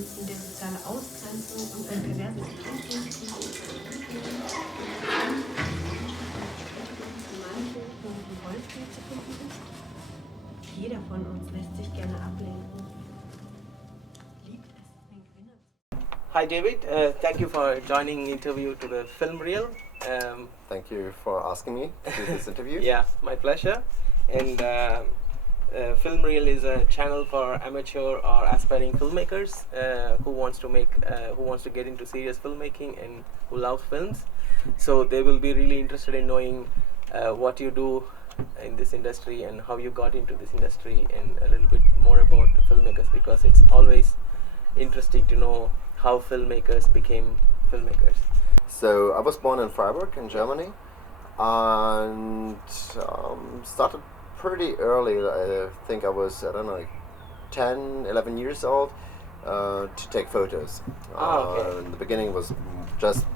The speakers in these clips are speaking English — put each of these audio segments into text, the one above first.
in der soziale Ausgrenzung und ein perverses Verhalten manche im Rollstuhl zu finden ist. Jeder von uns lässt sich gerne ablenken. Liebt es, den Gewinner. Hi David, thank you for joining interview to the Film Reel. Thank you for asking me to do this interview. Yeah, my pleasure. And Film Reel is a channel for amateur or aspiring filmmakers who wants to get into serious filmmaking and who love films. So they will be really interested in knowing what you do in this industry and how you got into this industry and a little bit more about filmmakers, because it's always interesting to know how filmmakers became filmmakers. So I was born in Freiburg in Germany and started pretty early. I think I was, 10, 11 years old to take photos. Okay. In the beginning was just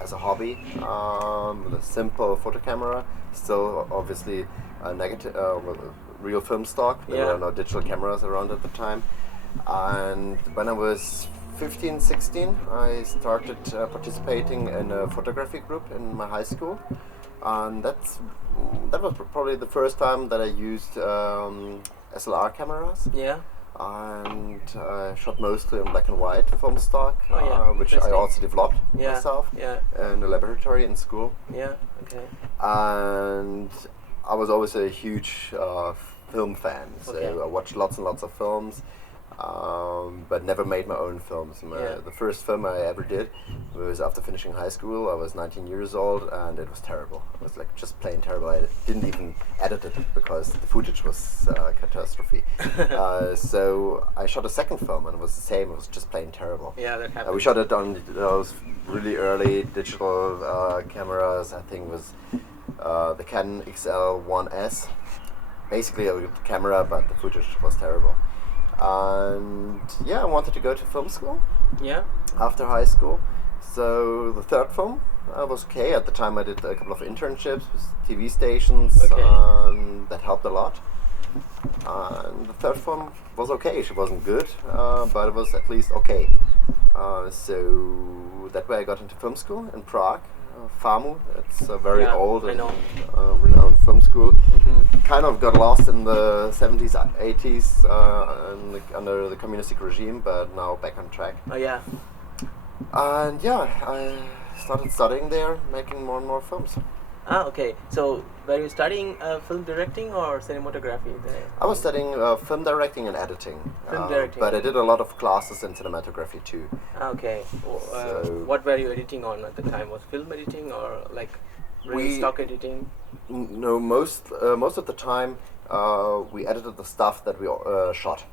as a hobby with a simple photo camera, still obviously a negative, with a real film stock. There were no digital cameras around at the time. And when I was 15, 16, I started participating in a photography group in my high school, and that was probably the first time that I used SLR cameras. Yeah. And I shot mostly in black and white film stock, which I also developed myself in a laboratory in school. Yeah. Okay. And I was always a huge film fan, so I watched lots and lots of films. But never made my own films. The first film I ever did was after finishing high school. I was 19 years old and it was terrible. It was like just plain terrible. I didn't even edit it because the footage was a catastrophe. So I shot a second film and it was the same. It was just plain terrible. Yeah, that happened. We shot it on those really early digital cameras. I think it was the Canon XL1S. Basically a camera, but the footage was terrible. And I wanted to go to film school after high school. So the third film was okay. At the time I did a couple of internships with TV stations, and that helped a lot. And the third film was okay. She wasn't good, but it was at least okay. So that way I got into film school in Prague. FAMU, it's a very old and renowned film school. Kind of got lost in the 70s, 80s under the communistic regime, but now back on track. Oh yeah. And I started studying there, making more and more films. Ah, okay. So were you studying film directing or cinematography there? I was studying film directing and editing. Film directing. But I did a lot of classes in cinematography too. Okay. What were you editing on at the time? Was film editing or like stock editing? No, most of the time we edited the stuff that we shot.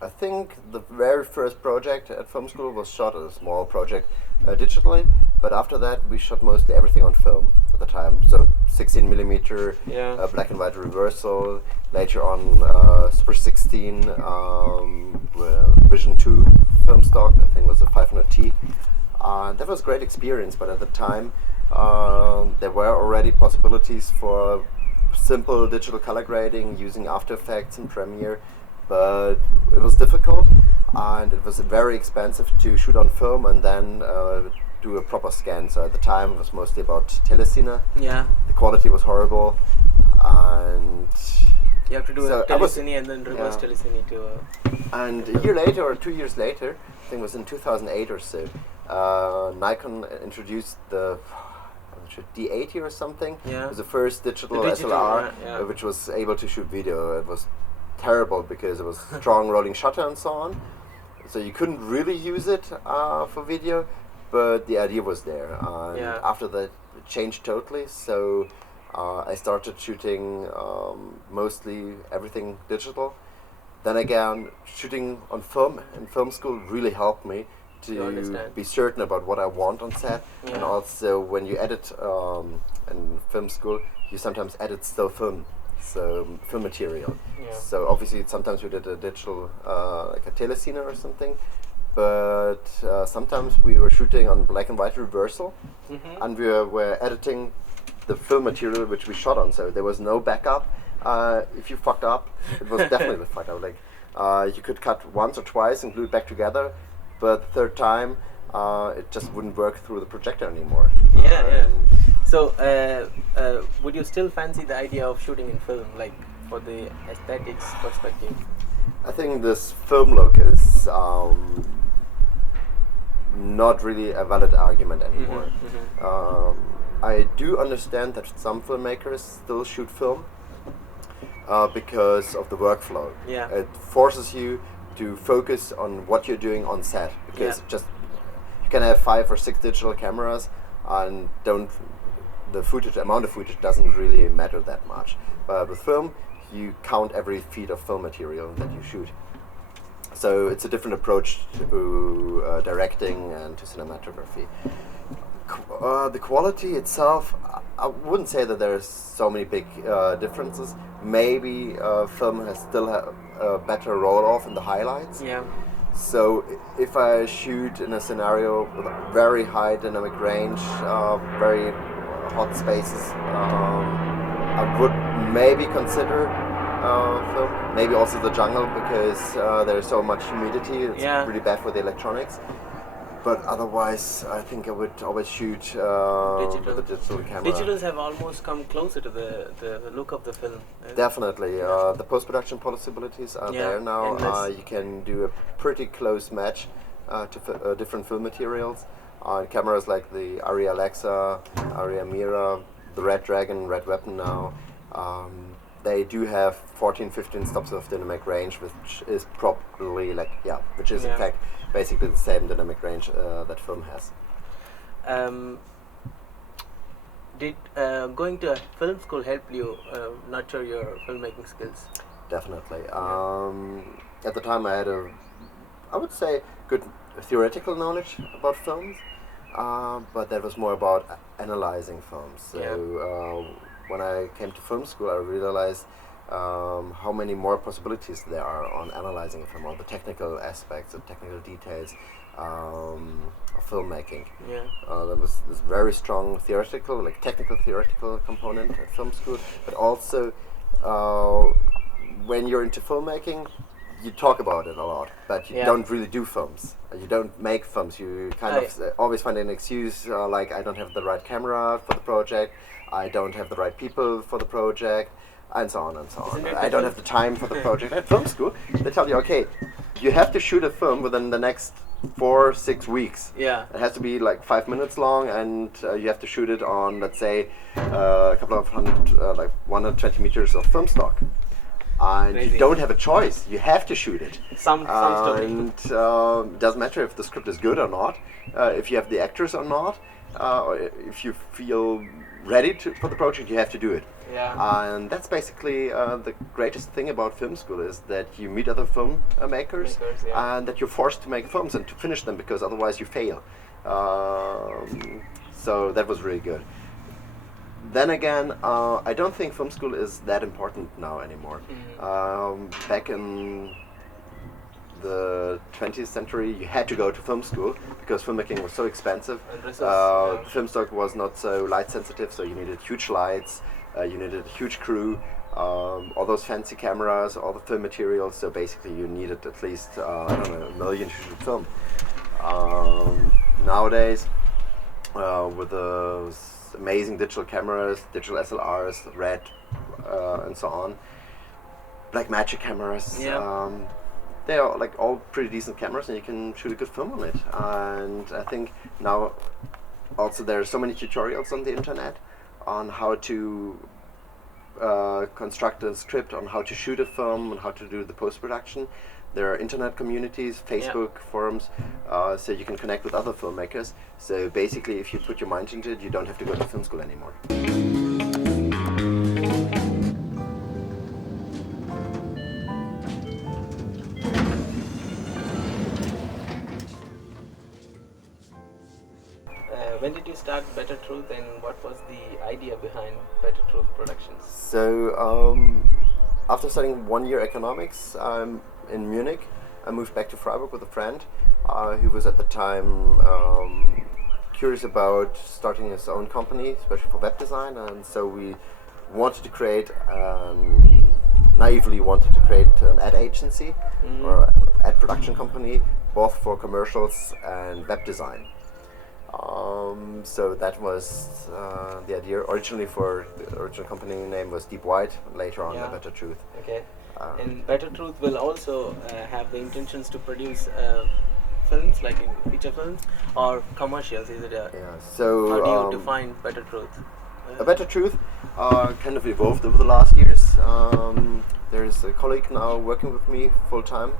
I think the very first project at film school was shot as a small project digitally, but after that we shot mostly everything on film at the time. So 16mm black and white reversal, later on Super 16 Vision 2 film stock, I think it was a 500T. That was a great experience, but at the time there were already possibilities for simple digital color grading using After Effects and Premiere, but it was difficult and it was very expensive to shoot on film and then do a proper scan. So at the time it was mostly about telecine. Yeah. The quality was horrible, and you have to do a telecine and then reverse telecine to. And a year later or 2 years later, I think it was in 2008 or so, Nikon introduced the D80 or something. Yeah. It was the first digital SLR which was able to shoot video. It was terrible because it was strong rolling shutter and so on. So you couldn't really use it for video, but the idea was there. And after that it changed totally. So I started shooting mostly everything digital. Then again, shooting on film in film school really helped me to be certain about what I want on set. And also when you edit in film school, you sometimes edit still film. So film material. So obviously sometimes we did a digital like a telecine or something, but sometimes we were shooting on black and white reversal, and we were editing the film material which we shot on. So there was no backup. If you fucked up, it was definitely fucked up. Like You could cut once or twice and glue it back together, but the third time it just wouldn't work through the projector anymore. Yeah. So, would you still fancy the idea of shooting in film, like for the aesthetics perspective? I think this film look is not really a valid argument anymore. I do understand that some filmmakers still shoot film because of the workflow. Yeah. It forces you to focus on what you're doing on set, because just you can have 5 or 6 digital cameras and the amount of footage doesn't really matter that much. But with film, you count every feet of film material that you shoot. So it's a different approach to directing and to cinematography. The quality itself, I wouldn't say that there's so many big differences. Maybe film has still a better roll-off in the highlights. Yeah. So if I shoot in a scenario with a very high dynamic range, very hot spaces, I would maybe consider film. Maybe also the jungle, because there's so much humidity. It's really bad for the electronics. But otherwise, I think I would always shoot with a digital camera. Digitals have almost come closer to the look of the film. Definitely. The post-production possibilities are there now. You can do a pretty close match to different film materials on cameras like the Arri Alexa, Arri Amira, the Red Dragon, Red Weapon now. They do have 14-15 stops of dynamic range, which is probably in fact basically the same dynamic range that film has. Did going to a film school help you nurture your filmmaking skills? Definitely. At the time, I had I would say, good theoretical knowledge about films, but that was more about analyzing films. So when I came to film school, I realized how many more possibilities there are on analyzing a film, all the technical aspects, the technical details of filmmaking. There was this very strong technical theoretical component at film school, but also when you're into filmmaking, you talk about it a lot, but you don't really do films. You don't make films. You kind of always find an excuse, like I don't have the right camera for the project, I don't have the right people for the project, and so on and so on. I don't have the time for the project. At film school, they tell you, okay, you have to shoot a film within the next 4-6 weeks. Yeah. It has to be like 5 minutes long, and you have to shoot it on, let's say, a couple of hundred, like 120 meters of film stock. And you don't have a choice. You have to shoot it. And it doesn't matter if the script is good or not, if you have the actors or not, or if you feel ready for the project, you have to do it. And that's basically the greatest thing about film school, is that you meet other film makers, and that you're forced to make films and to finish them, because otherwise you fail. So that was really good. Then again, I don't think film school is that important now anymore. Back in the 20th century, you had to go to film school because filmmaking was so expensive. Film stock was not so light sensitive, so you needed huge lights, you needed a huge crew, all those fancy cameras, all the film materials. So basically, you needed at least $1 million to shoot film. Nowadays, with those amazing digital cameras, digital SLRs, RED, and so on, Blackmagic cameras. They are like all pretty decent cameras, and you can shoot a good film on it. And I think now also there are so many tutorials on the internet on how to construct a script, on how to shoot a film, and how to do the post-production. There are internet communities, Facebook forums, so you can connect with other filmmakers. So basically, if you put your mind into it, you don't have to go to film school anymore. When did you start Better Truth, and what was the idea behind Better Truth Productions? So after studying 1 year economics in Munich, I moved back to Freiburg with a friend who was at the time curious about starting his own company, especially for web design, and so we wanted to create naively wanted to create an ad agency or ad production company, both for commercials and web design. So that was the idea. Originally, for the original company name was Deep White. Later on, Better Truth. Okay. And Better Truth will also have the intentions to produce films, like in feature films or commercials. Is it a? Yeah. So how do you define Better Truth? A Better Truth kind of evolved over the last years. There's a colleague now working with me full time,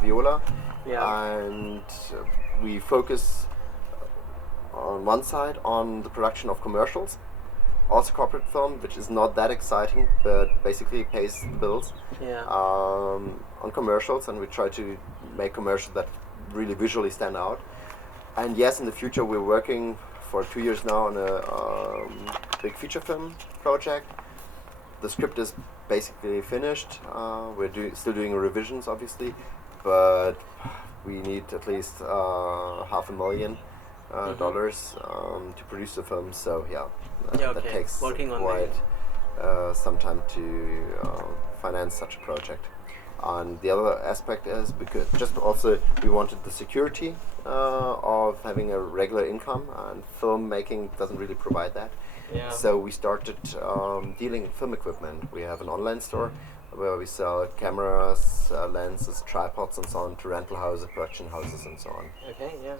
Viola, and we focus on one side on the production of commercials, also corporate film, which is not that exciting, but basically pays the bills. On commercials, and we try to make commercials that really visually stand out. And yes, in the future we're working for 2 years now on a big feature film project. The script is basically finished. We're still doing revisions, obviously, but we need at least $500,000 dollars to produce the film. So that takes quite some time to finance such a project. And the other aspect is because we wanted the security of having a regular income, and filmmaking doesn't really provide that. So we started dealing in film equipment. We have an online store where we sell cameras, lenses, tripods, and so on to rental houses, production houses, and so on. Okay, yeah.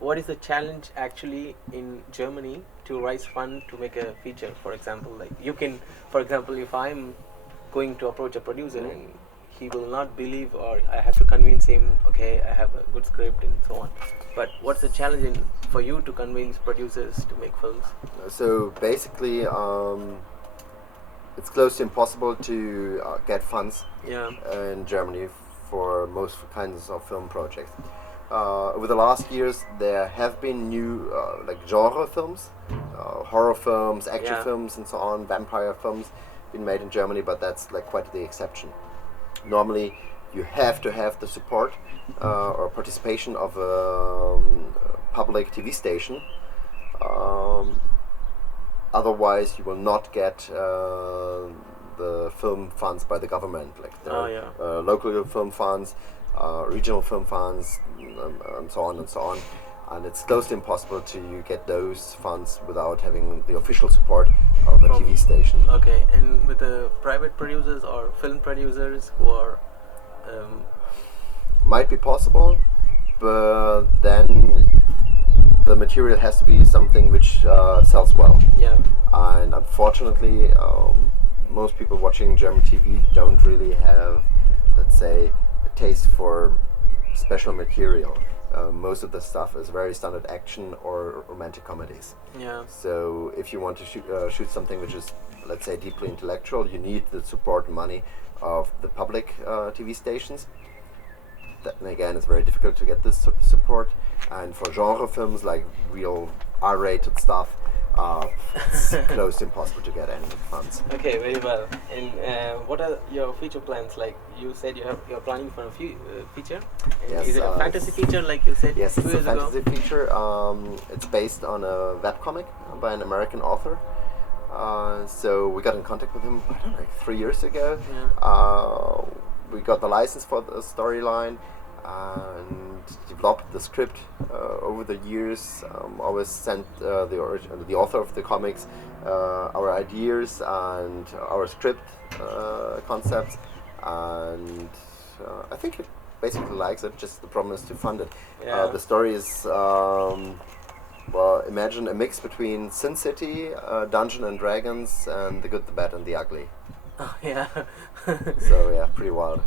What is the challenge actually in Germany to raise fund to make a feature? For example, like if I'm going to approach a producer and he will not believe, or I have to convince him, okay, I have a good script and so on. But what's the challenge for you to convince producers to make films? So basically, it's close to impossible to get funds in Germany for most kinds of film projects. Over the last years, there have been new like genre films, horror films, action films, and so on, vampire films been made in Germany, but that's like quite the exception. Normally, you have to have the support or participation of a public TV station. Otherwise, you will not get the film funds by the government, like the local film funds, regional film funds, and so on and so on. And it's close to impossible to get those funds without having the official support of a TV station. Okay, and with the private producers or film producers who are... might be possible, but then the material has to be something which sells well. And unfortunately, most people watching German TV don't really have, let's say, a taste for special material. Most of the stuff is very standard action or romantic comedies. So if you want to shoot something which is, let's say, deeply intellectual, you need the support and money of the public TV stations. That, again, it's very difficult to get this support. And for genre films, like real R-rated stuff, it's close to impossible to get any funds. Okay, very well. And what are your future plans? Like you said, you're planning for a feature. Yes, is it a fantasy feature, like you said? Yes, it's a fantasy feature. It's based on a webcomic by an American author. So we got in contact with him, I don't know, like 3 years ago. We got the license for the storyline and developed the script over the years. Always sent the author of the comics our ideas and our script concepts, and I think he basically likes it. Just the problem is to fund it. The story is well, imagine a mix between Sin City, Dungeons and Dragons, and The Good, the Bad, and the Ugly. Oh, yeah. So yeah, pretty wild.